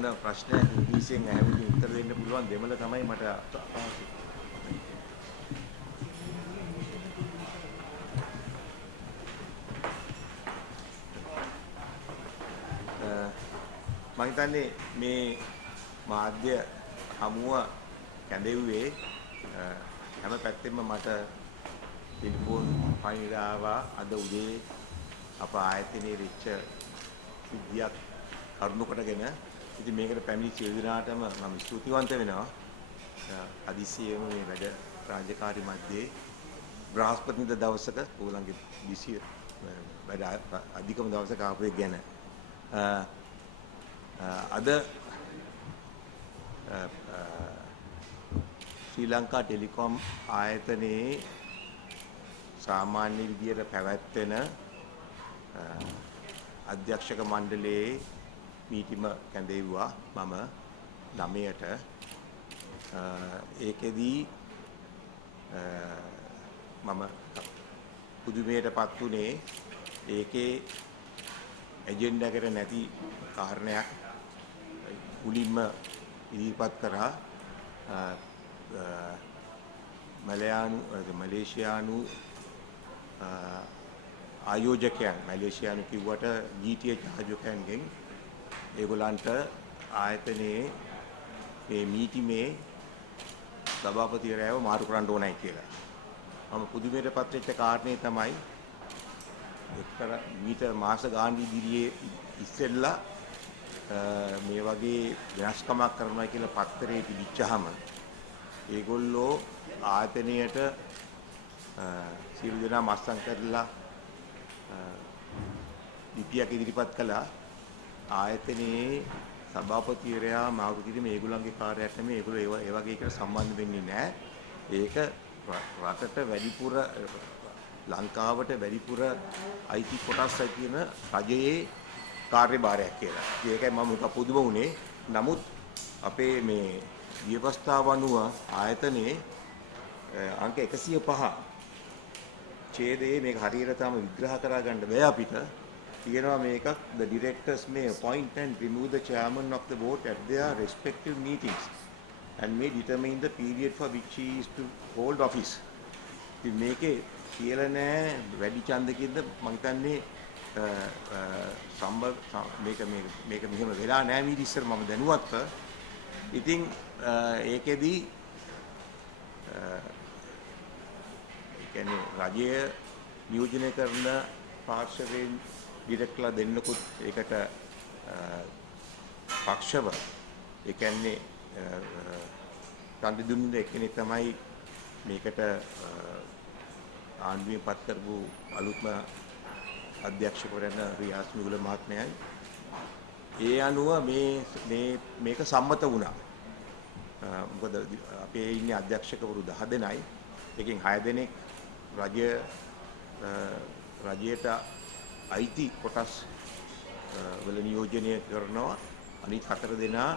ඕන ප්‍රශ්නයක් ඉංග්‍රීසියෙන් ඇහුවොත් උත්තර දෙන්න පුළුවන් දෙමළ තමයි මට අපහසු. මම හිතන්නේ මේ මාධ්‍ය හමුව කැඳෙව්වේ හැම පැත්තෙම මට ටෙලිෆෝන් පණිවිඩ අද උදේ අප ආයතනයේ වෙච්ච සිද්ධියක් කරුණු කොටගෙන ඉතින් මේකට පැමිණි සියලු දෙනාටම මම ස්තුතිවන්ත වෙනවා. අදිසියෙම මේ වැඩ රාජකාරී මැද්දේ බ්‍රහස්පතින්ද දවසක ඕගොල්ලන්ගේ විසිය වැඩ අධිකම දවසක ආපු එක ගැන අද ශ්‍රී ලංකා ටෙලිකොම් ආයතනයේ සාමාන්‍ය විදියට පැවැත්වෙන අධ්‍යක්ෂක මණ්ඩලයේ මීටිම කැඳෙව්වා මම 9ට ඒකෙදී මම පුදුමයටපත් උනේ ඒකේ එජෙන්ඩා එකට නැති කාරණයක් මුලින්ම ඉදිරිපත් කරා මලේසියානු ආයෝජකයන් මලේසියානු කිව්වට GTH ආයෝජකයන්ගෙන් ඒගොල්ලන්ට ආයතනයේ මේ මීටිමේ සභාපතිවරයාව මාරු කරන්න ඕනයි කියලා. මම පුදුමයටපත් වෙච්ච කාරණේ තමයි එක්තර මීට මාස ගාන ඉදිරියේ ඉස්සෙල්ලා මේ වගේ වෙනස්කමක් කරනවා කියලා පත්තරේ තිබිච්චාම ඒගොල්ලෝ ආයතනයට සියලු දෙනා මස්සම් කරලා ලිපියක් ඉදිරිපත් කළා. ආයතනයේ සභාපතිවරයා මාරු කිරීම ඒගොල්ලන්ගේ කාර්යයක් නෙමෙයි. ඒගොල්ලෝ ඒ වගේ එකට සම්බන්ධ වෙන්නේ නැහැ. ඒක රටට වැඩිපුර ලංකාවට වැඩිපුර අයිති කොටස් තියෙන රජයේ කාර්යභාරයක් කියලා. ඒකයි මම පුදුම වුණේ. නමුත් අපේ මේ ව්‍යවස්ථාව අනුව ආයතනයේ අංක 105 ඡේදයේ මේක හරියට තාම විග්‍රහ කරා ගන්න බෑ අපිට. කියනවා මේකක් the directors may appoint and remove the chairman of the board at their respective meetings and may determine the period for which he is to hold office. ඉතින් මේකේ කියලා නෑ වැඩි ඡන්දකින්ද මම හිතන්නේ මේක මෙහෙම වෙලා නෑ මීට ඉස්සර මම දැනුවත්ව. ඉතින් ඒකෙදි ඒ කියන්නේ රජය නියෝජනය කරන පාර්ශවයෙන් ඩිරෙක්ටර්ලා දෙන්නකුත් ඒකට පක්ෂව ඒ කියන්නේ කන්දි දුන්න එක්කෙනෙක් තමයි මේකට ආණ්ඩුවෙන් පත් කරපු අලුත්ම අධ්‍යක්ෂකවරයා රියාස් මිගුල මහත්මයයි. ඒ අනුව මේක සම්මත වුණා. මොකද අපේ ඉන්නේ අධ්‍යක්ෂකවරු 10 දෙනයි. එකෙන් 6 දෙනෙක් රජයට අයිති කොටස් වල නියෝජනය කරනවා. අනිත් 4 දෙනා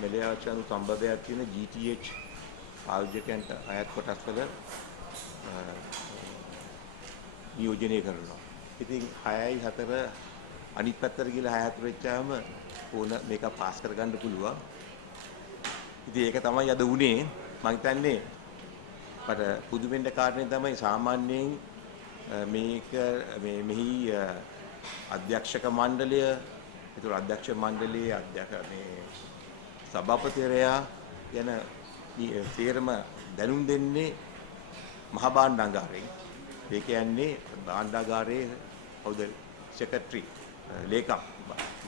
මලයාචාරු සම්බන්ධයක් තියෙන GTH ආයෝජකයන්ට අයත් කොටස් වල නියෝජනය කරනවා. ඉතින් 6යි 4 අනිත් පැත්තට ගිහලා 6 4 වෙච්චාම ඕන මේක පාස් කරගන්න පුළුවන්. ඉතින් ඒක තමයි අද උනේ. මම හිතන්නේ මට පුදුමෙන්ද කාරණේ තමයි සාමාන්‍යයෙන් මේක මෙහි අධ්‍යක්ෂක මණ්ඩලය ඒතර අධ්‍යක්ෂ මණ්ඩලයේ මේ සභාපතිවරයා යන තේරම දැනුම් දෙන්නේ මහ භාණ්ඩාගාරයෙන්. ඒ කියන්නේ භාණ්ඩාගාරයේ කවුද සෙක්‍රටරි ලේකම්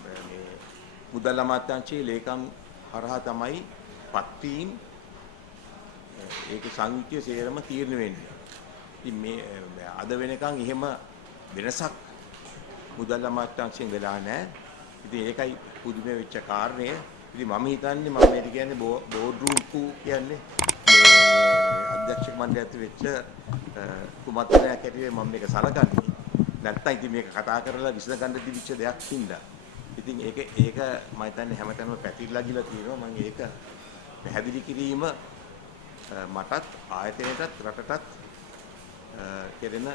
මේ මුදල් අමාත්‍යාංශයේ ලේකම් හරහා තමයි පත්වීම් ඒකේ සංයුක්තය සේරම තීරණය වෙන්නේ. ඉතින් මේ අද වෙනකන් එහෙම වෙනසක් මුදල් අමාත්‍යාංශයෙන් වෙලා නැහැ. ඉතින් ඒකයි පුදුම වෙච්ච කාරණය. ඉතින් මම හිතන්නේ මම මේක කියන්නේ බෝඩ් රූම් කු කියන්නේ මේ අධ්‍යක්ෂක මණ්ඩලයට වෙච්ච කුමන්ත්‍රණයක් ඇටියෙ මම මේක සලකන්නේ. නැත්තම් ඉතින් මේක කතා කරලා විසඳගන්න තිබිච්ච දෙයක් හින්දා. ඉතින් ඒක මම හිතන්නේ හැමතැනම පැතිරලා ගිලා තියෙනවා. මම ඒක පැහැදිලි කිරීම මටත් ආයතනයටත් රටටත් කෙරෙන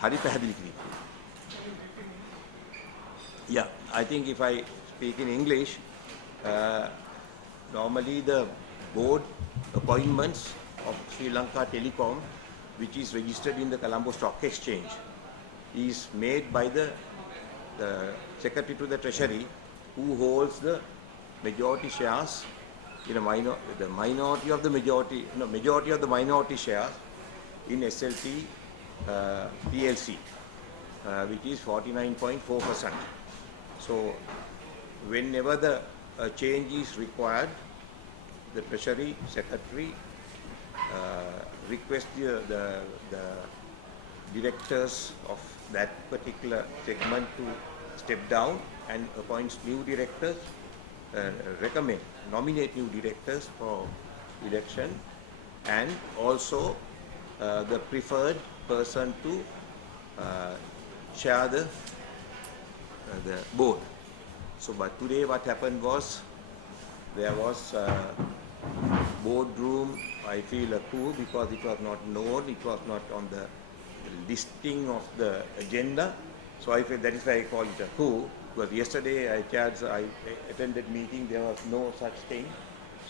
හරි පැහැදිලි කිරීම. Yeah, I think if I speak in English, normally the board appointments of Sri Lanka Telecom, which is registered in the Colombo Stock Exchange, is made by the Secretary to the Treasury, who holds the majority shares in a majority of the minority shares in SLT PLC, which is 49.4%. So whenever the change is required, the Treasury Secretary requests the directors of that particular segment to step down and appoints new directors, nominate new directors for election, and also the preferred person to chair the board. So, but today what happened was there was boardroom, I feel a coup, because it was not known, it was not on the listing of the agenda. So I feel that is why I call it a coup. Because yesterday I attended meeting, there was no such thing.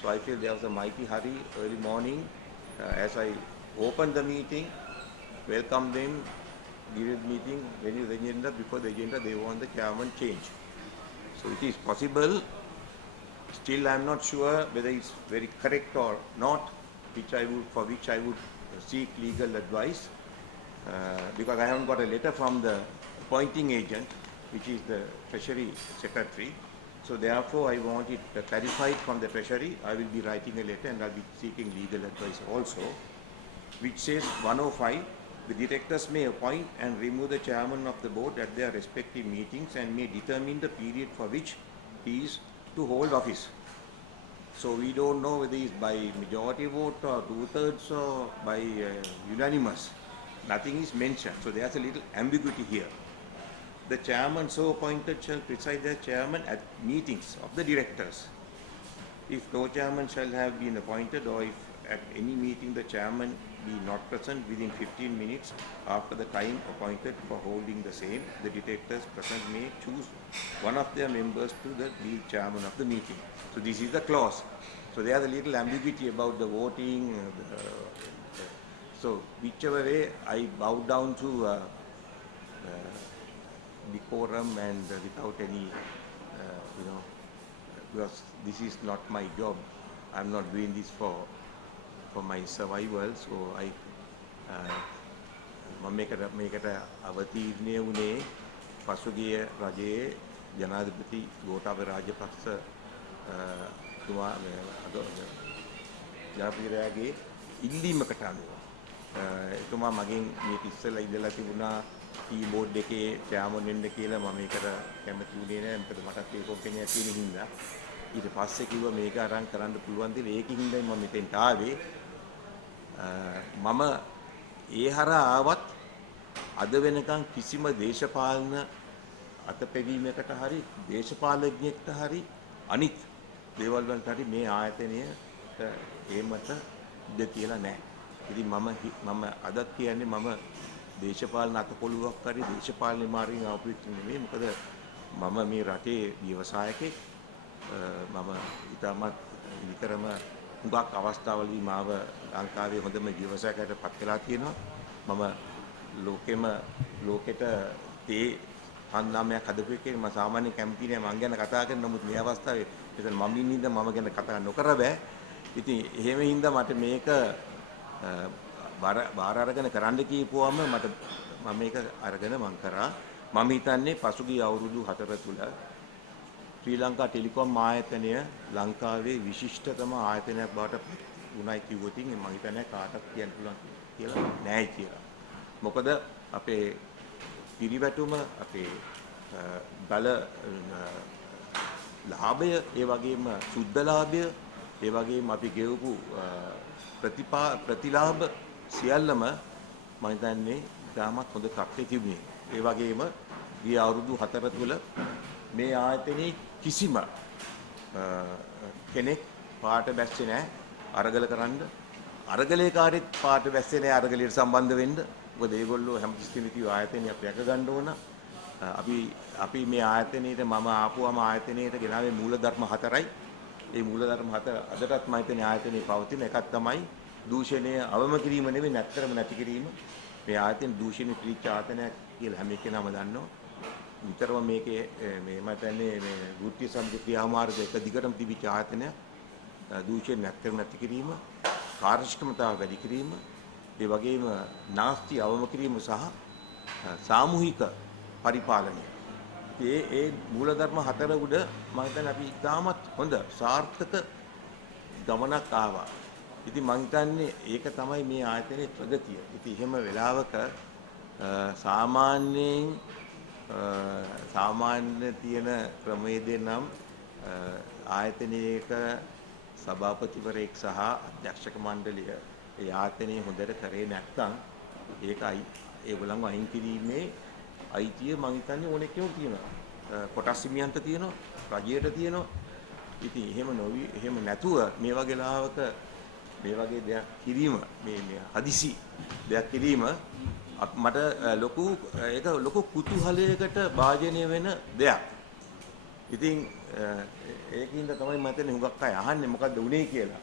So I feel there was a mighty hurry early morning. As I opened the meeting, welcome them, give the meeting, when is the agenda, before the agenda they want the chairman change. So it is possible. Still I am not sure whether it's very correct or not, for which I would seek legal advice, because I haven't got a letter from the appointing agent, which is the Treasury Secretary. So therefore I want it clarified from the Treasury. I will be writing a letter and I'll be seeking legal advice also, which says 105, the directors may appoint and remove the chairman of the board at their respective meetings and may determine the period for which he is to hold office. So we don't know whether it's by majority vote or 2/3 or by unanimous. Nothing is mentioned. So there's a little ambiguity here. The chairman so appointed shall preside as chairman at meetings of the directors. If no chairman shall have been appointed, or if at any meeting the chairman be not present within 15 minutes after the time appointed for holding the same, the directors present may choose one of their members to be chairman of the meeting. So this is the clause. So there is a little ambiguity about the voting. So whichever way, I bow down to decorum and without any, because this is not my job. I'm not doing this for my survival. So මේකට අවතීර්ණය වුණේ පසුගිය රජයේ ජනාධිපති ගෝඨාභය රාජපක්ෂ තුමා ජනාධිපතිගේ ඉල්ලීමකට අනුව එතුමා මගෙන් මේක ඉස්සෙල්ලා ඉඳලා තිබුණා කීබෝඩ් එකේ චෑමන් වෙන්න කියලා මම ඒකට කැමති වුණේ නැහැ. මොකද මටත් ඒක ඔපිනියන් තියෙන හින්දා ඊට පස්සේ කිව්වා මේක අරන් කරන්න පුළුවන් දෙයක්. ඒකින් හින්දා මම මෙතෙන්ට ආවේ. මම ඒ හරහා ආවත් අද වෙනකන් කිසිම දේශපාලන අතපෙවීමකට හරි දේශපාලඥයෙක්ට හරි අනිත් දේවල් වලට හරි මේ ආයතනයට ඒමට ඉඩ තියලා නැහැ. ඉතින් මම අදත් කියන්නේ මම දේශපාලන අතකොළුවක් හරි දේශපාලන මාර්ගයෙන් ආපු එක් නෙමෙයි. මොකද මම මේ රටේ ව්‍යවසායකෙක්. මම ඊටමත් විතරම හුඟක් අවස්ථාවලදී මාව ලංකාවේ හොඳම ව්‍යවසායකයට පත් වෙලා තියෙනවා. මම ලෝකෙට තේ හන්දාමයක් හදපු එකේ මම සාමාන්‍යයෙන් කැමති නෑ මං ගැන කතා කරන්න. නමුත් මේ අවස්ථාවේ එතන මම ඉන්න ඉඳන් මම ගැන කතා නොකර බෑ. ඉතින් එහෙම හින්දා මට මේක බාර අරගෙන කරන්න කියපුවම මම මේක අරගෙන මං කරා. මම හිතන්නේ පසුගිය අවුරුදු 4 තුල ශ්‍රී ලංකා ටෙලිකොම් ආයතනය ලංකාවේ විශිෂ්ටතම ආයතනයක් බවට උණයි කිව්වොත් මම හිතන්නේ කාටවත් කියන්න පුළුවන් කියලා නෑ කියලා. මොකද අපේ පිරිවැටුම, අපේ බල ලාභය, ඒ වගේම සුද්ධ ලාභය, ඒ වගේම අපි ගෙවපු ප්‍රතිලාභ සියල්ලම මම හිතන්නේ තාමත් හොඳ තත්ත්වයේ තිබුණේ. ඒ වගේම ගිය අවුරුදු 4 තුල මේ ආයතනයේ කිසිම කෙනෙක් පාට බැස්සේ නැහැ අරගල කරන්න. අරගලේකාරීත් පාට බැස්සේ නැහැ අරගලයට සම්බන්ධ වෙන්න. මොකද ඒගොල්ලෝ හැමතිස්සෙම කිව්ව ආයතනය අපි රැක ගන්න ඕන. අපි මේ ආයතනයේට මම ආපුවම ආයතනයේට ගෙනාවේ මූලධර්ම හතරයි. ඒ මූලධර්ම හතර අදටත් මම හිතන්නේ ආයතනයේ පවතින එකක් තමයි දූෂණය අවම කිරීම නෙවෙයි නැත්තරම නැති කිරීම. මේ ආයතන දූෂණය පිළිච්ච ආයතනයක් කියලා හැම කෙනාම දන්නවා. විතරම මේකේ මේ මම හිතන්නේ මේ වෘත්ති සම්පූර්ණ ක්‍රියාමාර්ග එක දිගටම තිබිච්ච ආයතනයක්. දූෂණය නැත්තරම නැති කිරීම, කාර්යක්ෂමතාව වැඩි කිරීම, ඒ වගේම නාස්ති අවම කිරීම සහ සාමූහික පරිපාලනය. ඒ මූලධර්ම හතර උඩ මම හිතන්නේ අපි ඉතාමත් හොඳ සාර්ථක ගමනක් ආවා. ඉතින් මම හිතන්නේ ඒක තමයි මේ ආයතනයේ ප්‍රගතිය. ඉතින් එහෙම වෙලාවක සාමාන්‍ය තියෙන ක්‍රමවේදයෙන් නම් ආයතනයක සභාපතිවරයෙක් සහ අධ්‍යක්ෂක මණ්ඩලය ඒ ආයතනයේ හොඳට කරේ නැත්නම් ඒකයි ඒගොල්ලන්ව අහිං කිරීමේ අයිතිය මං හිතන්නේ ඕනෙක කෙනෙකුට තියෙනවා. කොටස් හිමියන්ට තියෙනවා, රජයට තියෙනවා. ඉතින් එහෙම නැතුව මේ වගේ ලාවක මේ වගේ දෙයක් කිරීම මේ හදිසි දෙයක් කිරීම මට ලොකු කුතුහලයකට භාජනය වෙන දෙයක්. ඉතින් ඒකින්ද තමයි මම හිතන්නේ හුඟක් අය අහන්නේ මොකද්ද උනේ කියලා.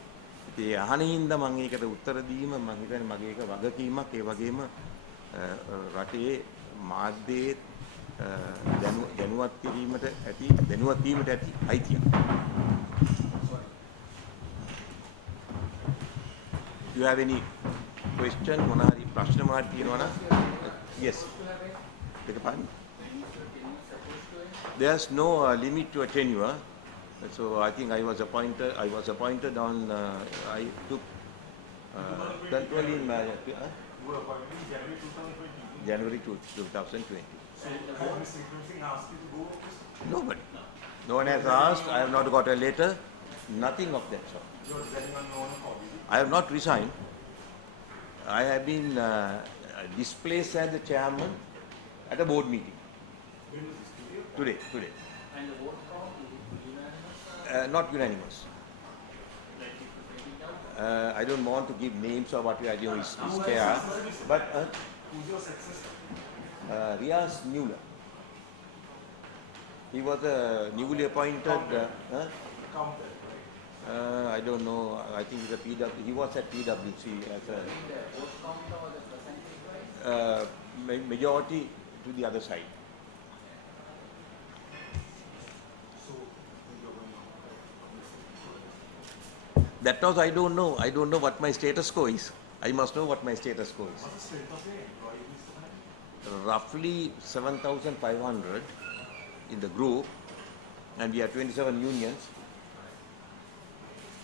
ඉතින් ඒ අහන හින්දා මම ඒකට උත්තර දීම මම හිතන්නේ මගේ එක වගකීමක්. ඒ වගේම රටේ මාධ්‍යයේ දැනුවත් වීමට ඇති අයිතිය. You have any question මොනවාරි ප්‍රශ්න මොනවාරි තියෙනවා නම් yes take a pardon. There's no limit to a tenure, so I think I was appointed on I took control in January 2020. Nobody. No one has asked. I have not got a letter. Nothing of that sort. I have not resigned. I have been displaced as the chairman at a board meeting. Today. And the vote count is unanimous? Not unanimous. I don't want to give names of what I do is care, but who's your successor? Riaz Mueller. He was a newly appointed. Counter, right? I don't know. I think he's a PW. He was at PwC as a The vote count or the percentage-wise? majority to the other side. So, That was I don't know. I don't know what my status quo is. I must know what my status quo is. what's the strength of your employees? Roughly 7,500 in the group, and we have 27 unions.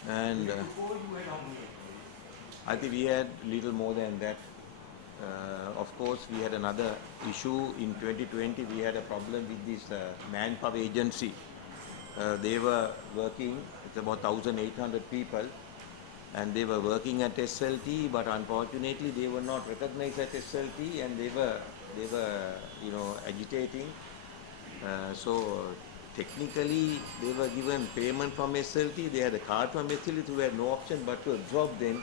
And Before you had how many employees? I think we had little more than that. Of course, we had another issue in 2020. We had a problem with this manpower agency. They were working. It's about 1,800 people, and they were working at SLT. But unfortunately, they were not recognized at SLT, and they were agitating. So technically, they were given payment from SLT. They had a card from SLT. So we had no option but to absorb them.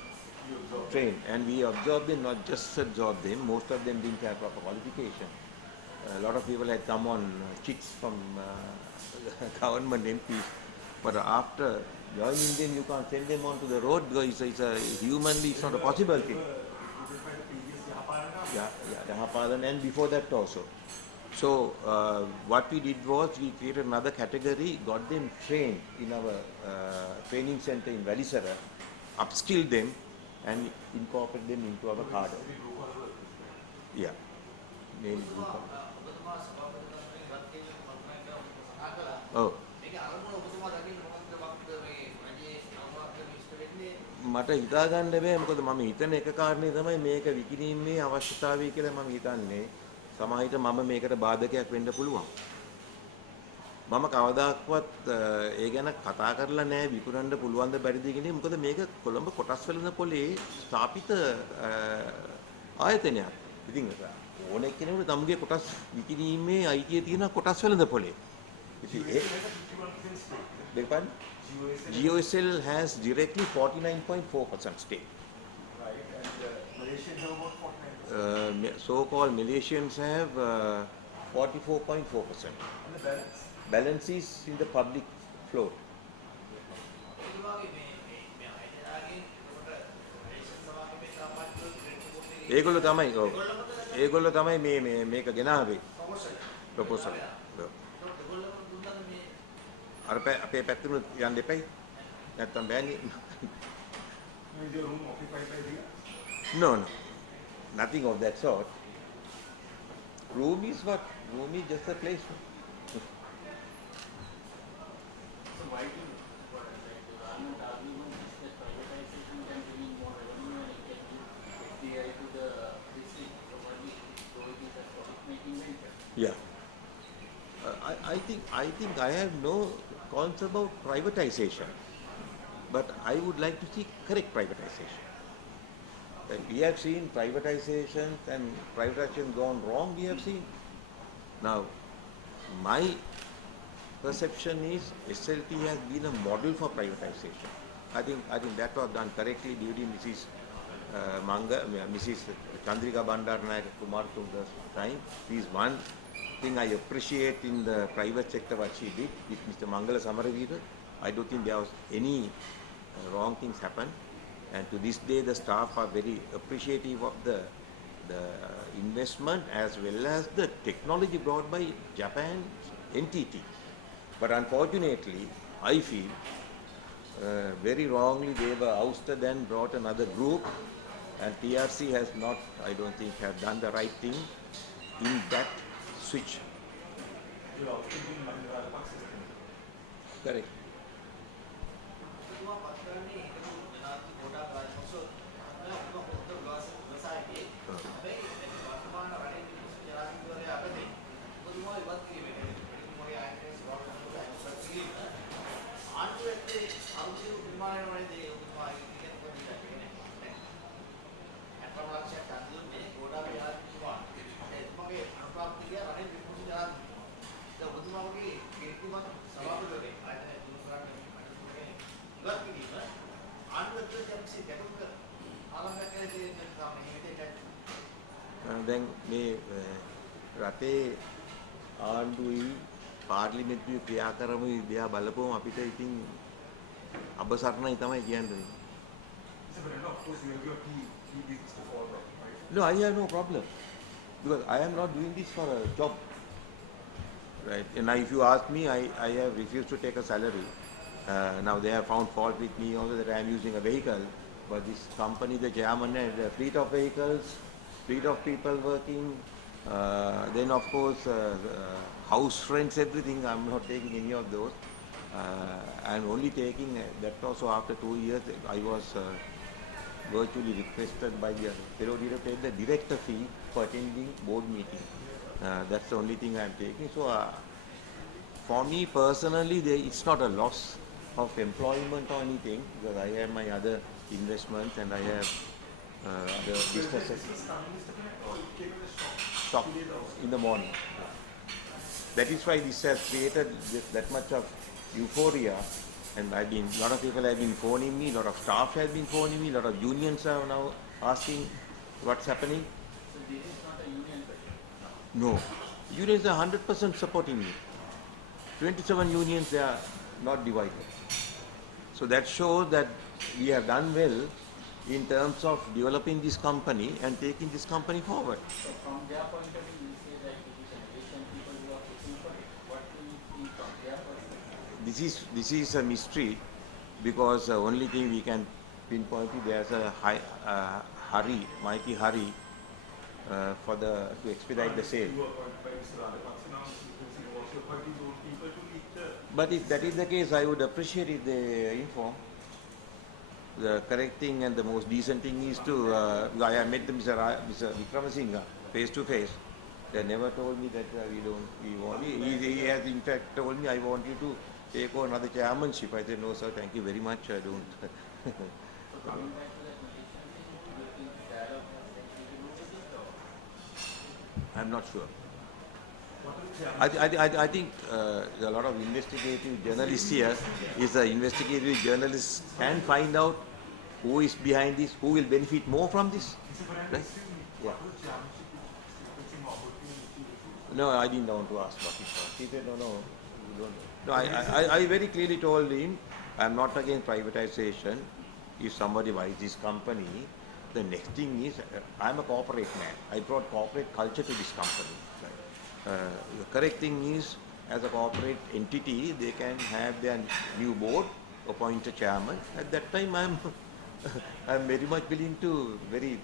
Train, and we absorbed them, not just absorbed them. Most of them didn't have proper qualification. A lot of people had come on chicks from government MPs, but after joining them, you can't send them onto the road because humanly it's not a possible thing. Yahapadan and before that also. So what we did was we created another category, got them trained in our training center in Valisara, upskilled them, and incorporate them into our cadre. Yeah. Name group. Oh. මට හිතා ගන්න බෑ මොකද මම හිතන එක කාරණේ තමයි මේක විකිණීමේ අවශ්‍යතාවය කියලා මම හිතන්නේ සමහරවිට මම මේකට බාධකයක් වෙන්න පුළුවන්. මම කවදාක්වත් ඒ ගැන කතා කරලා නැහැ විකුණන්න පුළුවන් ද බැරිද කියන්නේ මොකද මේක කොළඹ කොටස් වෙළඳ පොලේ ස්ථාපිත ආයතනයක්. ඉතින් ඕනෙක් කෙනෙකුට තමුගේ කොටස් විකිණීමේ අයිතිය තියෙන කොටස් වෙළඳ පොලේ. ඉතින් ඒ දෙපන් GOSL has directly 49.4% stake. Right, and Malaysians have about 49%. So-called Malaysians have 44.4%. And the balance. Balance is in the public float. ඒගොල්ලෝ තමයි ඔව්. ඒගොල්ලෝ තමයි මේක ගෙනාවේ. ප්‍රොපෝසල්. අර අපේ පැත්තට යන්න එපයි. නැත්තම් බෑනේ. Is your room occupied by the? No, no. Nothing of that sort. Room is what? Room is just a place. So why do the argument is that privatization can bring in more revenue and it can give FDI to the district, probably so it is a profit-making venture. Yeah. I think I have no concerns about privatization, but I would like to see correct privatization. We have seen privatization and privatization gone wrong. We have seen. Now, my perception is SLT has been a model for privatization. I think that was done correctly during Mrs. Mrs. Chandrika Bandaranaike Kumartunga's time. This is one thing I appreciate in the private sector what she did with Mr. Mangala Samaraveera. I don't think there was any wrong things happen. And to this day, the staff are very appreciative of the investment as well as the technology brought by Japan entity. But unfortunately, I feel very wrongly they were ousted and brought another group, and TRC has not, I don't think, have done the right thing in that switch. You are also doing Mahindra system. Correct. දැන් මේ රටේ ආණ්ඩුවේ පාර්ලිමේන්තුවේ ක්‍රියාකරමු දිහා බලපුවම අපිට ඉතින් අබසරණයි තමයි කියන්නේ. So, but of course, you have your key business to follow, right? No, I have no problem because I am not doing this for a job, right? And now if you ask me, I have refused to take a salary. Now they have found fault with me also that I am using a vehicle, but this company, the chairman, had a fleet of vehicles, fleet of people working. Then of course, house rents, everything. I'm not taking any of those. And only taking that also after 2 years, I was virtually requested by the fellow director to take the director fee for attending board meeting. That's the only thing I'm taking. So for me personally, it's not a loss of employment or anything because I have my other investments and I have other businesses. Stock in the morning. That is why this has created that much of euphoria, and a lot of people have been phoning me, a lot of staff have been phoning me, a lot of unions are now asking what's happening. So this is not a union pressure? No. Unions are 100% supporting me. 27 unions, they are not divided. So that shows that we have done well in terms of developing this company and taking this company forward. So from their point of view, you say that it is an Asian people who are pushing for it. What do you think from their perspective? This is a mystery because the only thing we can pinpoint is there's a mighty hurry to expedite the sale. You are appointed by Mr. Rajapaksa now, you also appoint these old people to meet the... But if that is the case, I would appreciate if they inform. The correct thing and the most decent thing is to, I have met Mr. Vikramasinghe face to face. They never told me that we want. He has in fact told me, I want you to take over another chairmanship. I said, no sir, thank you very much, I don't. So coming back to that Malaysian thing, do you think dialogue has actually removed it or? I'm not sure. What are the I think a lot of investigative journalists here investigative journalists can find out who is behind this, who will benefit more from this. Mr. Fernandez, Right? excuse me, Yeah. what is the chairmanship sequencing opportunity? No, I didn't want to ask what it was. He said, no, no, you don't. No, I very clearly told him, I'm not against privatization. If somebody buys this company, the next thing is, I'm a corporate man. I brought corporate culture to this company. The correct thing is, as a corporate entity, they can have their new board, appoint a chairman. At that time, I'm very much willing to very,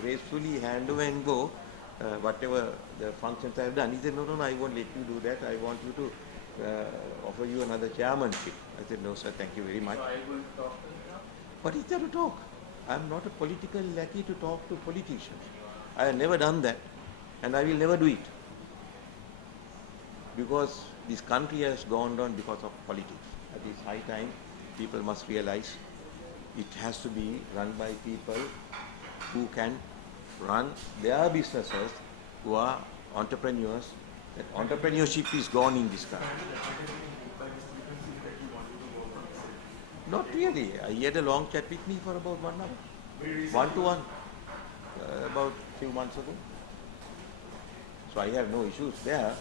gracefully hand over and go, whatever the functions I've done. He said, no, no, no, I won't let you do that. I want you to offer you another chairmanship. I said, no, sir, thank you very much. So are you going to talk to him now? What is there to talk? I'm not a political lackey to talk to politicians. I have never done that, and I will never do it. Because this country has gone down because of politics. At this high time, people must realize it has to be run by people who can run their businesses, who are entrepreneurs. That entrepreneurship is gone in this country. Not really. He had a long chat with me for about 1 hour. One-to-one. About few months ago. So I have no issues there.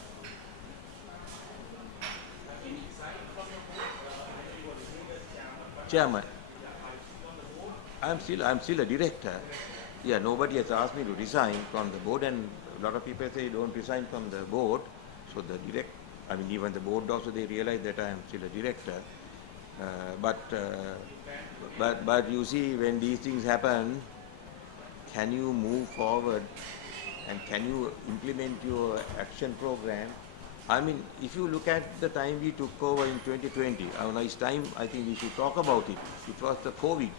Chairman. I'm still a director. Yeah, nobody has asked me to resign from the board, and a lot of people say don't resign from the board. So even the board also, they realize that I am still a director. But you see, when these things happen, can you move forward and can you implement your action program? I mean, if you look at the time we took over in 2020, it's time I think we should talk about it. It was the COVID.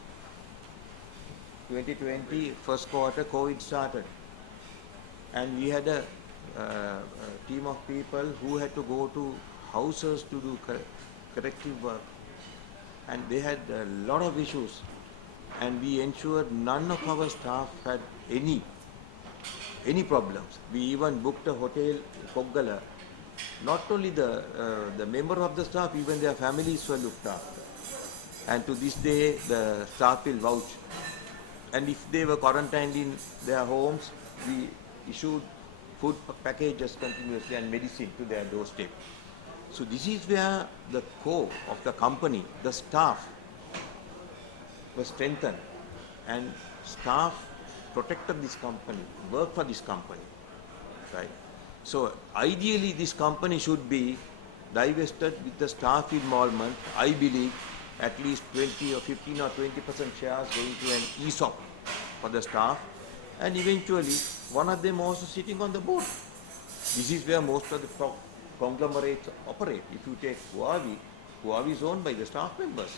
2020, first quarter, COVID started. And we had a team of people who had to go to houses to do corrective work. And they had a lot of issues. And we ensured none of our staff had any problems. We even booked a hotel in Koggala. Not only the member of the staff, even their families were looked after. And to this day, the staff will vouch. And if they were quarantined in their homes, we issued food packages continuously and medicine to their doorstep. So this is where the core of the company, the staff, was strengthened, and staff protected this company, worked for this company, right? So ideally, this company should be divested with the staff involvement. I believe at least 20 or 15 or 20% shares going to an ESOP for the staff, and eventually one of them also sitting on the board. This is where most of the top conglomerates operate. If you take Huawei is owned by the staff members,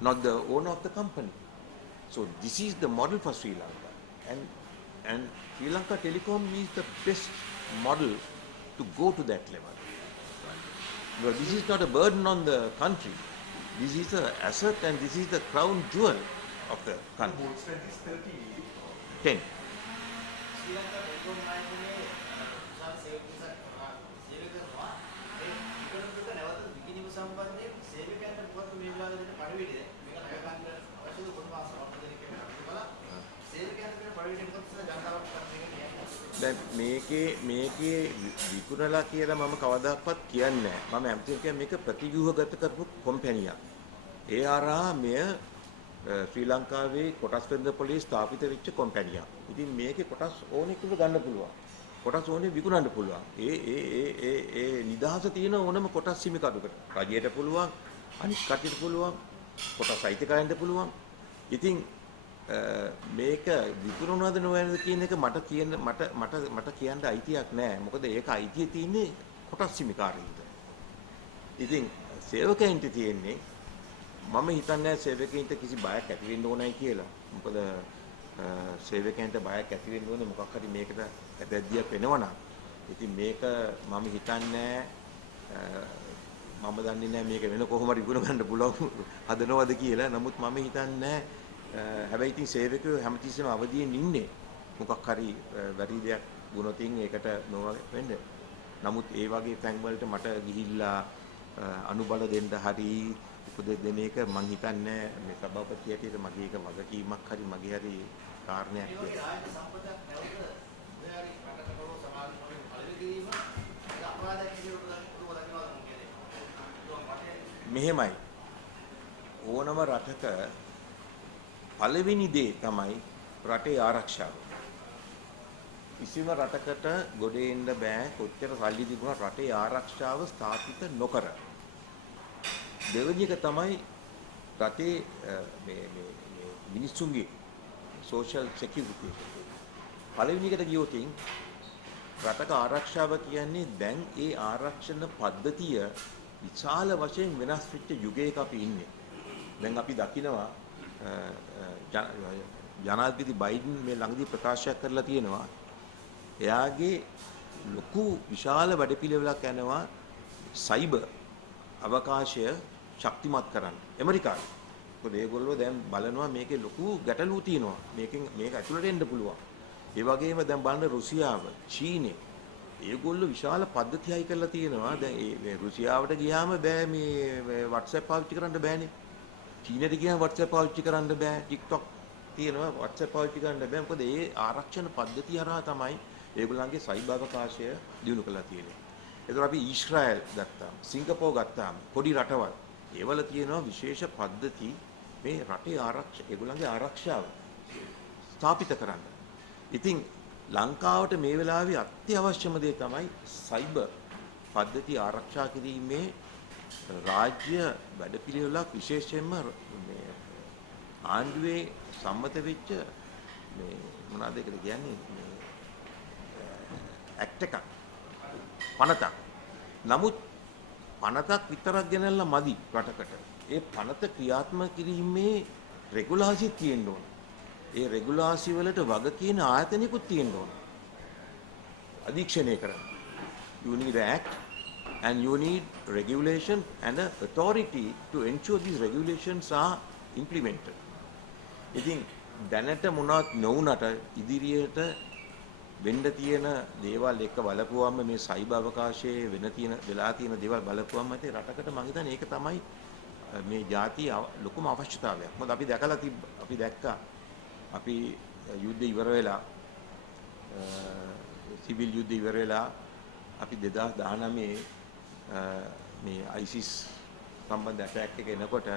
not the owner of the company. So this is the model for Sri Lanka, and Sri Lanka Telecom is the best model to go to that level. But this is not a burden on the country. This is an asset, and this is the crown jewel of the country. Board strength is 30. 10. Sri Lanka Telecom නායකනේ විශාල සේවක කරනවා ඒ ඉක්මනට නැවත විකිණීම සම්බන්ධයෙන් සේවකයන්ට පුවත් මේ විලාද දෙන පරිවිඩය මේක ණය ගන්න අවශ්‍යද කොහොමද අපදෙන කියලා බලලා සේවකයන්ට දෙන පරිවිඩය මොකක්ද ජනතාවට කියන්නේ දැන් මේකේ විකුණලා කියලා මම කවදාවත් කියන්නේ නැහැ. මම ඇමතිව කියන්නේ මේක ප්‍රතිව්‍යුහගත කරපු කම්පැනියක්. ඒ හරහා මෙය ශ්‍රී ලංකාවේ කොටස් වෙළඳ පොලේ ස්ථාපිත වෙච්ච කම්පැනියක්. ඉතින් මේකේ කොටස් ඕනෙකට ගන්න පුළුවන්. කොටස් ඕනේ විකුණන්න පුළුවන්. ඒ නිදහස තියෙන ඕනම කොටස් හිමිකරුකට. රජයට පුළුවන්, අනිත් කටට පුළුවන්, කොටස් අයිතිකාරයන්ට පුළුවන්. ඉතින් මේක විකුණනවද නොවනද කියන එක මට කියන්න අයිතියක් නැහැ. මොකද ඒක අයිතිය තියෙන්නේ කොටස් හිමිකාරයින්ට. ඉතින් සේවකයන්ට තියෙන්නේ මම හිතන්නේ සේවකයන්ට කිසි බයක් ඇති වෙන්න ඕනයි කියලා. මොකද සේවකයන්ට බයක් ඇති වෙන්න ඕනේ මොකක් හරි මේකට ඇදැද්දියක් වෙනවනම්. ඉතින් මේක මම හිතන්නේ මම දන්නේ නැහැ මේක වෙන කොහොම හරි විකුණ ගන්න පුළුවන් හදනවද කියලා. නමුත් මම හිතන්නේ හැබැයි ඉතින් සේවකයෝ හැමතිස්සෙම අවදියෙන් ඉන්නේ. මොකක් හරි වැඩි දෙයක් වුණොතින් ඒකට නොව වෙන්න. නමුත් ඒ වගේ තැන් වලට මට ගිහිල්ලා අනුබල දෙන්න හරි උපදෙස් දෙන එක මං හිතන්නේ මේ සභාපති හැටියට මගේ එක වගකීමක් හරි මගේ හරි කාරණයක් කියලා. සම්පතක් නැවත මෙයාරි රටකටෝ සමාජ මෙහෙමයි ඕනම රටක පළවෙනි දේ තමයි රටේ ආරක්ෂාව. කිසිම රටකට ගොඩේ එන්න බෑ කොච්චර සල්ලි තිබුණත් රටේ ආරක්ෂාව ස්ථාපිත නොකර. දෙවෙනි එක තමයි රටේ මේ මිනිස්සුන්ගේ social security. පළවෙනි එකට ගියොත් රටක ආරක්ෂාව කියන්නේ දැන් ඒ ආරක්ෂණ පද්ධතිය විශාල වශයෙන් වෙනස් වෙච්ච යුගයක අපි ඉන්නේ. දැන් අපි දකිනවා ජනාධිපති බයිඩන් මේ ළඟදී ප්‍රකාශයක් කරලා තියෙනවා. එයාගේ ලොකු විශාල වැඩපිළිවෙලක් යනවා සයිබර් අවකාශය ශක්තිමත් කරන්න ඇමරිකාවේ. මොකද ඒගොල්ලෝ දැන් බලනවා මේකේ ලොකු ගැටලු තියෙනවා. මේක ඇතුළට එන්න පුළුවන්. ඒ වගේම දැන් බලන්න රුසියාව, චීනේ ඒගොල්ලෝ විශාල පද්ධති හයි කරලා තියෙනවා. දැන් මේ රුසියාවට ගියාම බෑ මේ WhatsApp පාවිච්චි කරන්න බෑනේ. චීනට ගියාම WhatsApp පාවිච්චි කරන්න බෑ. TikTok තියෙනවා WhatsApp පාවිච්චි කරන්න බෑ. මොකද ඒ ආරක්ෂණ පද්ධතිය හරහා තමයි ඒගොල්ලන්ගේ සයිබර් අවකාශය දිනු කරලා තියෙන්නේ. ඒතර අපි ඊශ්‍රායල් ගත්තාම, සිංගප්පූර් ගත්තාම පොඩි රටවල් ඒවල තියෙනවා විශේෂ පද්ධති මේ රටේ ඒගොල්ලන්ගේ ආරක්ෂාව ස්ථාපිත කරන්න. ඉතින් ලංකාවට මේ වෙලාවේ අත්‍යවශ්‍යම දේ තමයි සයිබර් පද්ධති ආරක්ෂා කිරීමේ රාජ්‍ය වැඩපිළිවෙලක් විශේෂයෙන්ම මේ ආණ්ඩුවේ සම්මත වෙච්ච මේ මොනවාද ඒකට කියන්නේ මේ ඇක්ට් එකක් පනතක්. නමුත් පනතක් විතරක් ගෙනල්ලා මදි රටකට. ඒ පනත ක්‍රියාත්මක කිරීමේ රෙගුලාසි තියෙන්න ඕන. ඒ රෙගුලාසි වලට වග කියන ආයතනිකුත් තියෙන්න ඕන. අධීක්ෂණය කරන්න. You need an act and you need regulation and an authority to ensure these regulations are implemented. ඉතින් දැනට මොනවත් නොවුනට ඉදිරියට වෙන්න තියෙන දේවල් එක්ක බලපුවම මේ සයිබර් අවකාශයේ වෙලා තියෙන දේවල් බලපුවම හිතේ රටකට මම හිතන්නේ ඒක තමයි මේ ජාතිය ලොකුම අවශ්‍යතාවයක්. මොකද අපි දැක්කා අපි යුද්ධ ඉවර වෙලා සිවිල් යුද්ධ ඉවර වෙලා අපි 2019 මේ ISIS සම්බන්ධ ඇටැක් එක එනකොට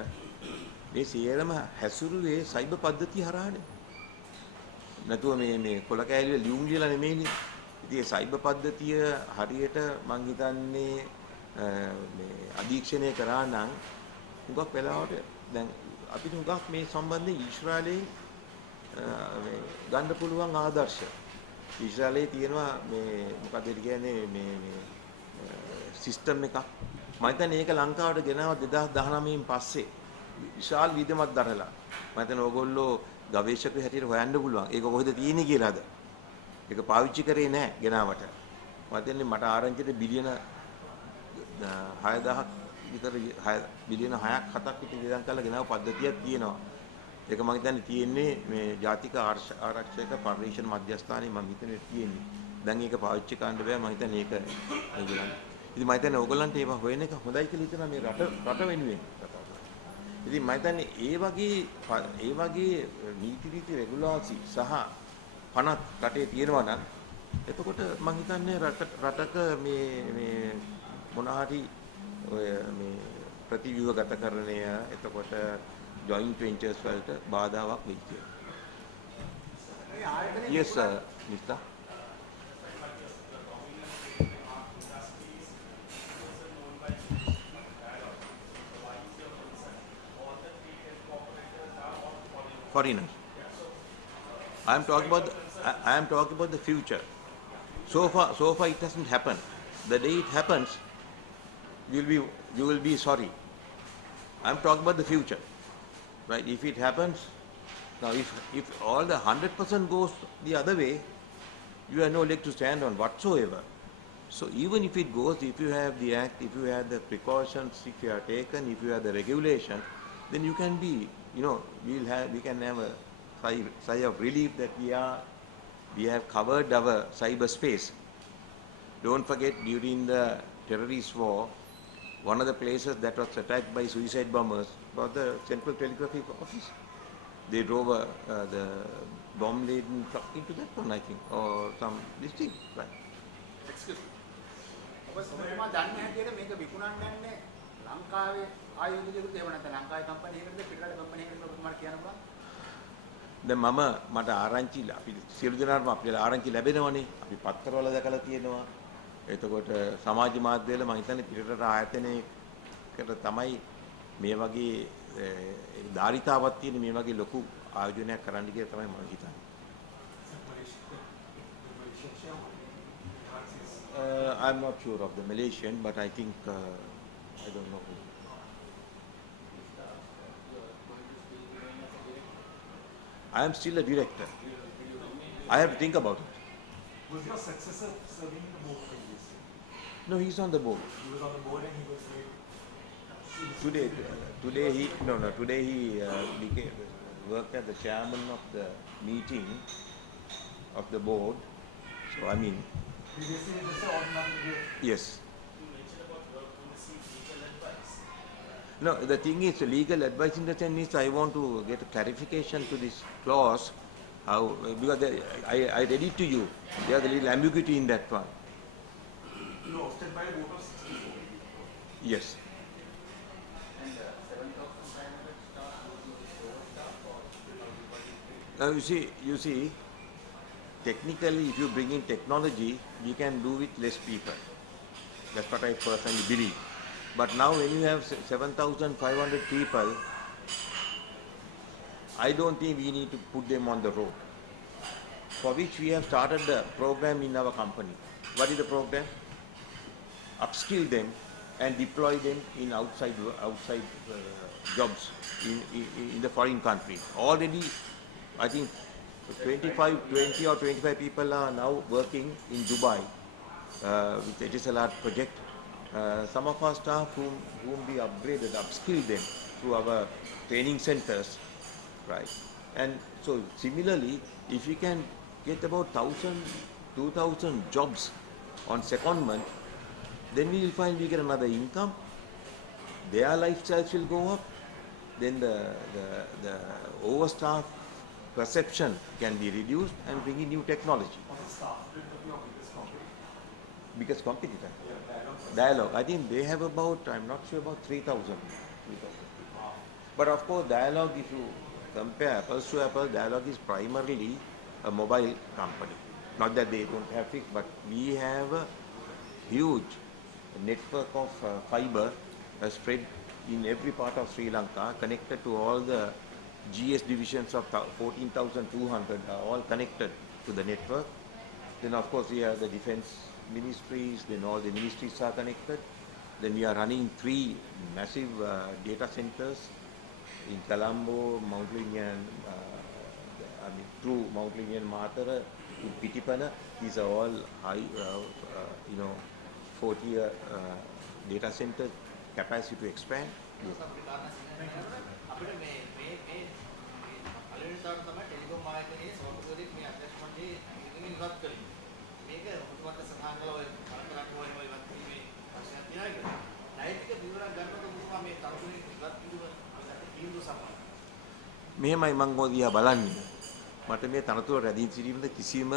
මේ සියලුම හැසුරුවේ සයිබර් පද්ධතිය හරහානේ. නැතුව මේ කොල කෑල්ල ලියුම් ලියලා නෙමෙයිනේ. ඉතින් ඒ සයිබර් පද්ධතිය හරියට මං හිතන්නේ මේ අධීක්ෂණය කරා නම් හුඟක් වෙලාවට දැන් අපිට හුඟක් මේ සම්බන්ධයෙන් ඊශ්‍රායලයේ මේ ගන්න පුළුවන් ආදර්ශ. ඊශ්‍රායලයේ තියෙනවා මේ මොකද කියන්නේ මේ සිස්ටම් එකක්. මම හිතන්නේ ඒක ලංකාවට ගෙනාව 2019 පස්සේ විශාල විදමක් දරලා. මම හිතන්නේ ඕගොල්ලෝ ගවේෂකයෝ හැටියට හොයන්න පුළුවන්. ඒක කොහෙද තියෙන්නේ කියලාද? ඒක පාවිච්චි කරේ නැහැ ගෙනාවට. මම හිතන්නේ මට ආරංචිට බිලියන 6000ක් විතර බිලියන 6ක් 7ක් විතර වියදම් කරලා ගෙනාව පද්ධතියක් තියෙනවා. ඒක මම හිතන්නේ තියෙන්නේ මේ ජාතික ආරක්ෂක පරිශන මධ්‍යස්ථානයේ මම හිතන්නේ තියෙන්නේ. දැන් ඒක පාවිච්චි කරන්න බෑ මම හිතන්නේ ඒක ඒගොල්ලන්. ඉතින් මම හිතන්නේ ඕගොල්ලන්ට ඒව හොයන එක හොඳයි කියලා හිතනවා මේ රට වෙනුවෙන්. ඉතින් මම හිතන්නේ ඒ වගේ නීති රෙගුලාසි සහ පනත් රටේ තියෙනවා නම් එතකොට මම හිතන්නේ රටක මේ මොන හරි ඔය මේ ප්‍රතිව්‍යුහගතකරණය එතකොට joint ventures වලට බාධාවක් වෙයි කියලා. Yes sir, Mr. Foreigners. I am talking about the future. So far it hasn't happened. The day it happens, you will be sorry. I am talking about the future, right? If it happens, now if all the 100% goes the other way, you have no leg to stand on whatsoever. So even if it goes, if you have the act, if you have the precautions, if you are taken, if you have the regulation, then you can be, we can have a sigh of relief that we have covered our cyberspace. Don't forget, during the terrorist war, one of the places that was attacked by suicide bombers was the Central Telegraphy Office. They drove the bomb-laden truck into that one, I think, or some this thing, right? Excuse me. ඔබතුමා දන්නේ හැටියට මේක විකුණන්න යන්නේ ලංකාවේ ආයෝජකයෙකුට එහෙම නැත්නම් ලංකාවේ කම්පැනි එකකටද පිටරට කම්පැනි එකකටද ඔබතුමාට කියන්න පුළුවන්? දැන් මට ආරංචි අපි සියලු දෙනාටම අපිට ආරංචි ලැබෙනවනේ. අපි පත්තරවල දැකලා තියෙනවා. එතකොට සමාජ මාධ්‍යවල මම හිතන්නේ පිටරට ආයතනයකට තමයි මේ වගේ ධාරිතාවක් තියෙන මේ වගේ ලොකු ආයෝජනයක් කරන්න කියලා තමයි මම හිතන්නේ. I'm not sure of the Malaysian, but I think I don't know. I am still a director. I have to think about it. Was your successor serving the board previously? No, he's on the board. He was on the board and he was very... Today he became worked as the chairman of the meeting of the board. So I mean, Previously he was just an ordinary... yes. You mentioned about work on the legal advice. No, the thing is, legal advice in the sense is I want to get a clarification to this clause. How, because I read it to you. There's a little ambiguity in that one. You know, hosted by a vote of 64. Yes. And 7,500 staff would be overstaff or Now you see, technically, if you bring in technology, you can do with less people. That's what I personally believe. But now when you have 7,500 people, I don't think we need to put them on the road. For which we have started the program in our company. What is the program? Upskill them and deploy them in outside jobs in the foreign country. Already, I think 20 or 25 people are now working in Dubai with HSLR project. Some of our staff whom we upgraded, upskilled them through our training centers, right? And so similarly, if we can get about 1,000, 2,000 jobs on secondment, then we will find we get another income. Their lifestyles will go up. Then the overstaff perception can be reduced and bring in new technology. Was the staff built of your Biggest biggest company? competitor. Yeah, Dialogue. I think they have about, I'm not sure, about 3,000. But of course, Dialogue, if you compare apples to apples, Dialogue is primarily a mobile company. Not that they don't have fixed, but we have a huge network of fiber spread in every part of Sri Lanka, connected to all the GS divisions of 14,200 are all connected to the network. Then of course we have the defense ministries, then all the ministries are connected. Then we are running 3 massive data centers in Colombo, Mount Lingan, through Mount Lingan Matara to Pitipana. These are all high, 40-year data center capacity to expand. Yes. අපිට මේ අලෙන්තාවට තමයි ටෙලිකොම් ආයතනයේ සෝපකෝරෙක් මේ අධ්‍යක්ෂ මණ්ඩලයේ ඉවත් කළේ. මේක මුතුමත් සඳහන් කළ ඔය කරතරක් වගේ ඉවත් කිරීමේ ප්‍රශ්නයක් තියෙනවා කියලා. නෛතික විවරණ ගන්නකොට මුතුමා මේ තරතුනේ ඉවත් කිරීම අපිට තීන්දුව සම්බන්ධයි. මෙහෙමයි මම ඔය දිහා බලන්නේ. මට මේ තනතුර රැඳී සිටීමද කිසිම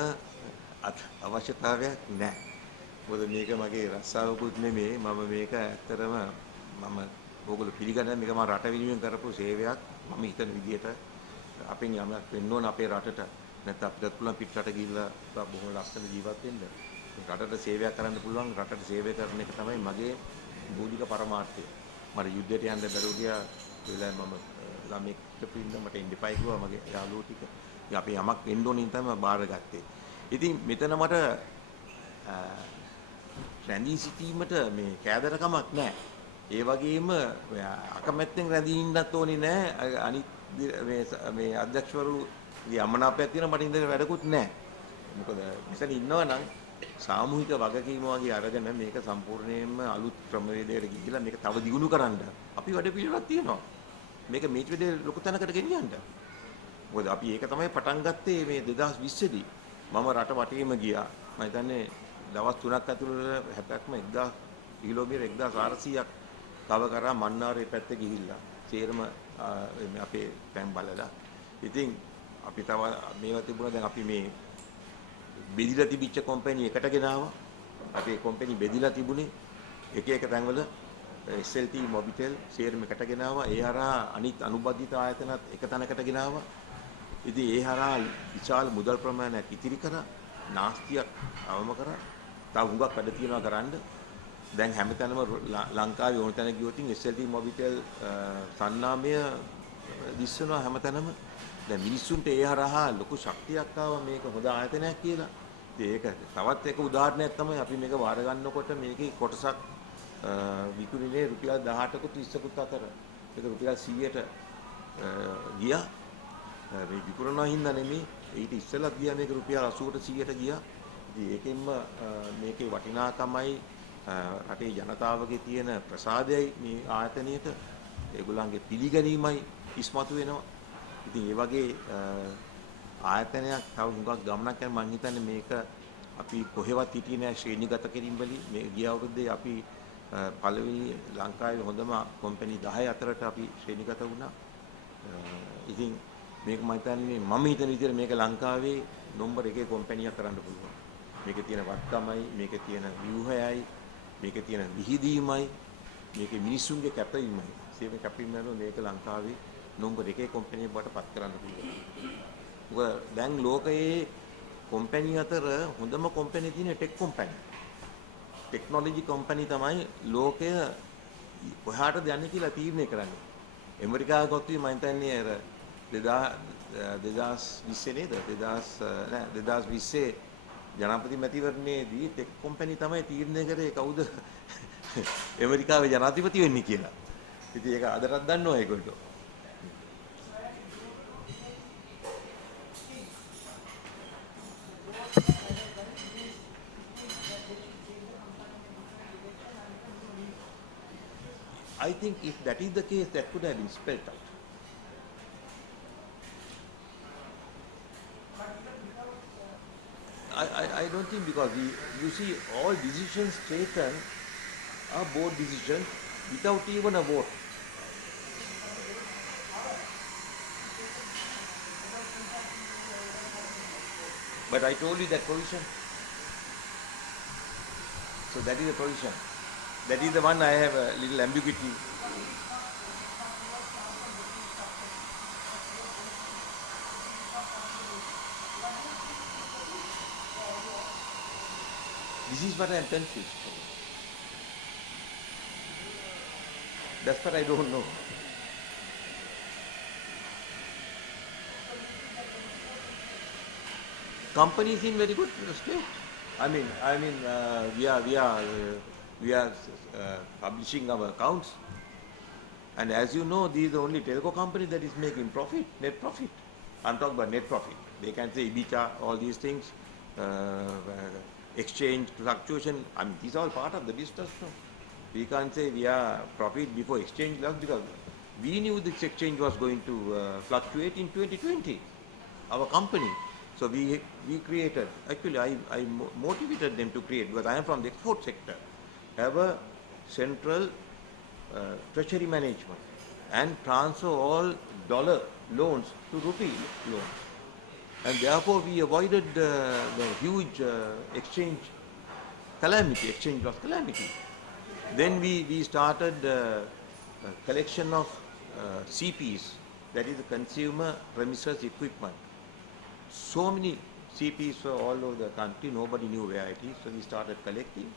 අවශ්‍යතාවයක් නැහැ. මොකද මේක මගේ රස්සාවකුත් නෙමෙයි. මම මේක ඇත්තටම මම ඕගොල්ලෝ පිළිගන්න මේක මම රට වෙනුවෙන් කරපු සේවයක්. මම හිතන විදිහට අපෙන් යමක් වෙන්න ඕන අපේ රටට. නැත්නම් අපිට පුළුවන් පිටරට ගිහිල්ලා බොහොම ලස්සන ජීවත් වෙන්න. රටට සේවයක් කරන්න පුළුවන්. රටට සේවය කරන එක තමයි මගේ මූලික පරමාර්ථය. මට යුද්ධයට යන්න බැරුව ගියා. ඒ වෙලාවේ මම ළමෙක් පිටින්ද මට එන්න එපා කිව්වා මගේ යාළුවෝ ටික. ඉතින් අපි යමක් වෙන්න ඕනේ තමයි මම බාරගත්තේ. ඉතින් මෙතන මට රැඳී සිටීමට මේ කෑදරකමක් නැහැ. ඒ වගේම අකමැත්තෙන් රැඳී ඉන්නත් ඕනේ නැහැ. අනිත් මේ අධ්‍යක්ෂවරුගේ අමනාපයක් තියෙනවා මට ඉඳලා වැඩකුත් නැහැ. මොකද මෙතන ඉන්නවා නම් සාමූහික වගකීම වගේ අරගෙන මේක සම්පූර්ණයෙන්ම අලුත් ක්‍රමවේදයකට ගිහිලා මේක තව දියුණු කරන්න අපි වැඩ පිළිවෙලක් තියෙනවා. මේක මේට වැඩි ලොකු තැනකට ගෙනියන්න. මොකද අපි ඒක තමයි පටන් ගත්තේ මේ 2020 දී. මම රට වටේම ගියා. මම හිතන්නේ දවස් 3ක් ඇතුළත හැබැයිම 1000 කිලෝමීටර් 1400ක් තව කරා මන්නාරේ පැත්තේ ගිහිල්ලා. සේරම අපේ පැන් බලලා. ඉතින් අපි තව මේවා තිබුණා දැන් අපි මේ බෙදිලා තිබිච්ච කම්පැනි එකට ගෙනාවා. අපේ කම්පැනි බෙදිලා තිබුණේ එක එක තැන්වල SLT මොබිටෙල් සේරම එකට ගෙනාවා. ඒ හරහා අනිත් අනුබද්ධිත ආයතනත් එක තැනකට ගෙනාවා. ඉතින් ඒ හරහා විශාල මුදල් ප්‍රමාණයක් ඉතිරි කරා. නාස්තියක් අවම කරා. තව හුඟක් වැඩ තියෙනවා කරන්න. දැන් හැමතැනම ලංකාවේ ඕන තැන ගියොත් SLT මොබිටෙල් සන්නාමය දිස්සනවා හැමතැනම. දැන් මිනිස්සුන්ට ඒ හරහා ලොකු ශක්තියක් ආවා මේක හොඳ ආයතනයක් කියලා. ඉතින් ඒක තවත් එක උදාහරණයක් තමයි අපි මේක වාර ගන්නකොට මේකේ කොටසක් විකුණුනේ රුපියල් 18කුත් 20කුත් අතර. ඒක රුපියල් 100ට ගියා. මේ විකුණනවා හින්දා නෙමෙයි. ඊට ඉස්සෙල්ලා ගියා මේක රුපියල් 80ට 100ට ගියා. ඉතින් ඒකෙන්ම මේකේ වටිනාකමයි රටේ ජනතාවගේ තියෙන ප්‍රසාදයයි මේ ආයතනයට ඒගොල්ලන්ගේ පිළිගැනීමයි ඉස්මතු වෙනවා. ඉතින් ඒ වගේ ආයතනයක් තව හුඟක් ගමනක් යන මම හිතන්නේ මේක අපි කොහෙවත් හිටියේ නෑ ශ්‍රේණිගත කිරීම වලින් මේ ගිය අවුරුද්දේ අපි පළවෙනි ලංකාවේ හොඳම කම්පැනි 10 අතරට අපි ශ්‍රේණිගත වුණා. ඉතින් මේක මම හිතන්නේ මම හිතන විදිහට මේක ලංකාවේ නම්බර් 1 කම්පැනියක් කරන්න පුළුවන්. මේකේ තියෙන වත්කමයි, මේකේ තියෙන ව්‍යුහයයි, මේකේ තියෙන විහිදීමයි, මේකේ මිනිසුන්ගේ කැපවීමයි. සියම කැපවීම නේද මේක ලංකාවේ නම්බර් 1 කම්පැනියක් බවට පත් කරන්න පුළුවන්. මොකද දැන් ලෝකයේ කම්පැනි අතර හොඳම කම්පැනි තියෙන ටෙක් කම්පැනි. ටෙක්නොලොජි කම්පැනි තමයි ලෝකය කොහාටද යන්නේ කියලා තීරණය කරන්නේ. ඇමරිකාව ගත්තොත් මම හිතන්නේ අර 2020 නේද 2020 ජනාධිපති මැතිවරණයේදී ටෙක් කම්පැනි තමයි තීරණය කරේ කවුද ඇමරිකාවේ ජනාධිපති වෙන්නේ කියලා. ඉතින් ඒක අදටත් දන්නවා ඒගොල්ලෝ. I think if that is the case, that could have been spelled out. I don't think because you see all decisions taken are board decisions without even a vote. But I told you that provision. So that is the provision. That is the one I have a little ambiguity. This is what I am confused. That's what I don't know. Company is in very good state. I mean, we are publishing our accounts, and as you know, this is the only telco company that is making profit, net profit. I'm talking about net profit. They can say EBITDA, all these things, exchange fluctuation. I mean, these are all part of the business. No? We can't say we are profit before exchange loss because we knew this exchange was going to fluctuate in 2020. Our company. So we created. Actually, I motivated them to create because I am from the export sector. Have a central treasury management and transfer all dollar loans to rupee loans. And therefore we avoided the huge exchange loss calamity. Then we started collection of CPs, that is the consumer premises equipment. So many CPs were all over the country, nobody knew where it is, so we started collecting.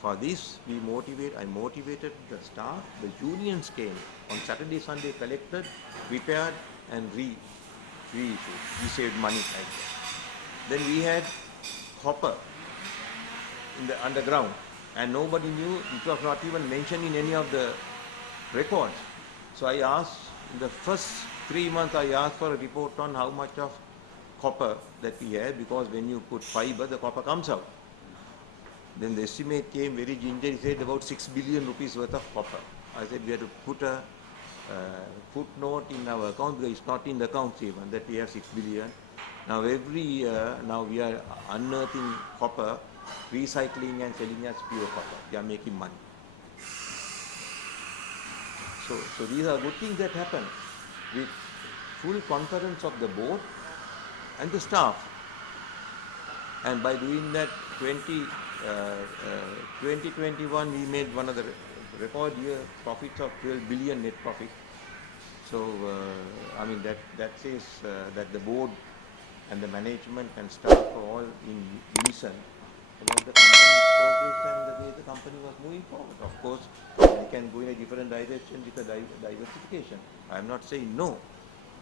For this, I motivated the staff. The unions came on Saturday, Sunday, collected, repaired, and reissued. We saved money like that. Then we had copper in the underground, and nobody knew. It was not even mentioned in any of the records. So I asked, in the first 3 months, I asked for a report on how much of copper that we have, because when you put fiber, the copper comes out. Then the estimate came very gingerly, said about 6 billion rupees worth of copper. I said we have to put a footnote in our account because it's not in the accounts even that we have 6 billion. Now every year, now we are unearthing copper, recycling and selling as pure copper. We are making money. So these are good things that happen with full concurrence of the board and the staff. And by doing that, 2021 we made one of the record year profits of 12 billion net profit. So, I mean, that says that the board and the management and staff are all in unison about the company's progress and the way the company was moving forward. Of course, they can go in a different direction with a diversification. I'm not saying no,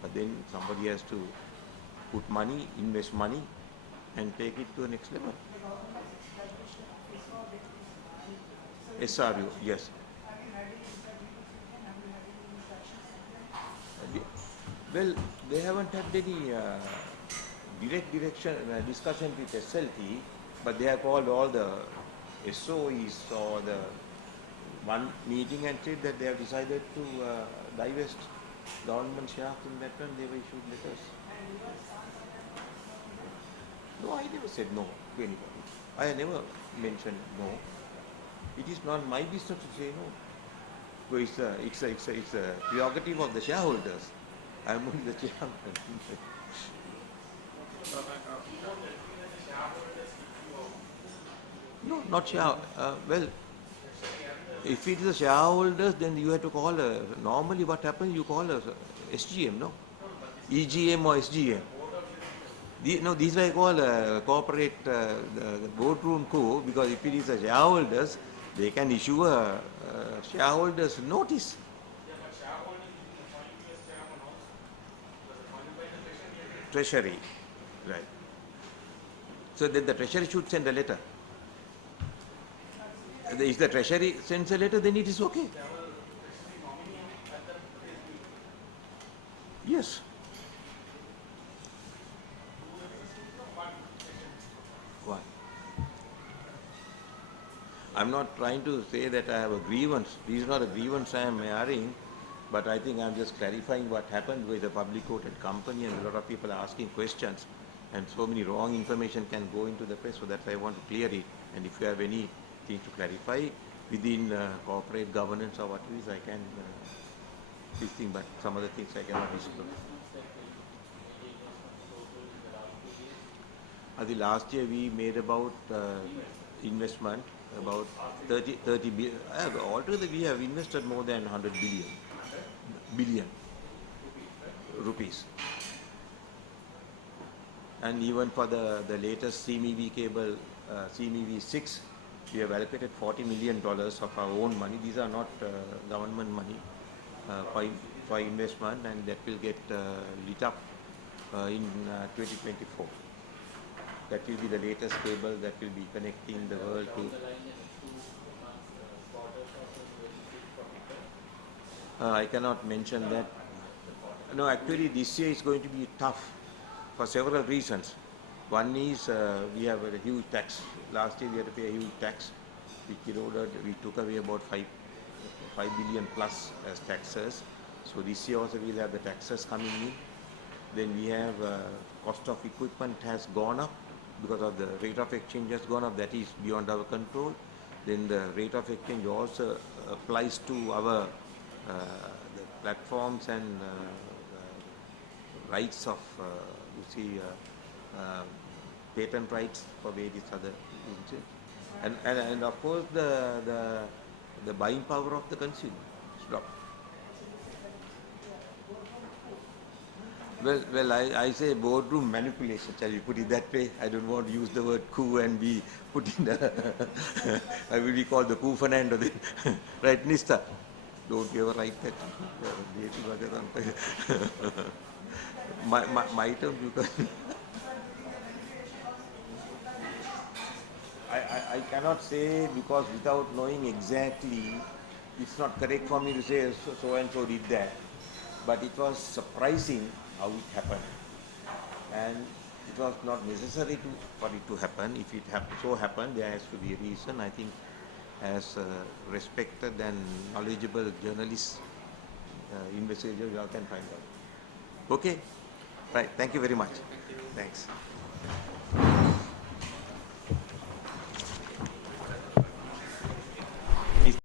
but then somebody has to put money, invest money, and take it to the next level. SRU, yes. Well, they haven't had any direct discussion with SLT, but they have called all the SOEs or the one meeting and said that they have decided to divest government shares in that one. They were issued letters. No, I never said no to anybody. I never mentioned no. It is not my business to say no. So it's a prerogative of the shareholders. I am only the chairman. No, not share. Well, if it is the shareholders, then you have to call normally what happens, you call a SGM, no? EGM or SGM. No, this is why I call corporate the boardroom coup, because if it is the shareholders, they can issue a shareholders notice. Treasury, right. So then the treasury should send a letter. If the treasury sends a letter, then it is okay. Yes. Why? I'm not trying to say that I have a grievance. This is not a grievance I am airing, but I think I'm just clarifying what happened with a public quoted company, and a lot of people are asking questions, and so many wrong information can go into the press, so that's why I want to clear it. And if you have anything to clarify within corporate governance or what it is, I can this thing, but some other things I cannot disclose. The last year we made about investment about 30 billion. Altogether we have invested more than 100 billion rupees. And even for the latest CMEV cable, CMEV 6, we have allocated $40 million of our own money. These are not government money for investment, and that will get lit up in 2024. That will be the latest cable that will be connecting the world to. I cannot mention that. No, actually this year is going to be tough for several reasons. One is we have a huge tax. Last year we had to pay a huge tax, which we took away about 5 billion plus as taxes. So this year also we will have the taxes coming in. Then we have cost of equipment has gone up because of the rate of exchange has gone up. That is beyond our control. Then the rate of exchange also applies to our the platforms and rights of patent rights for various other things. And of course the buying power of the consumer dropped. Well, I say boardroom manipulation. Shall we put it that way? I don't want to use the word coup and be put in the. I will be called the coup Fernando then, right, Nista? Don't ever write that. My term, you can. I cannot say, because without knowing exactly, it's not correct for me to say so and so did that. But it was surprising how it happened, and it was not necessary for it to happen. If it so happened, there has to be a reason. I think as respected and knowledgeable journalists, investigators, you all can find out. Okay? Right. Thank you very much. Thanks.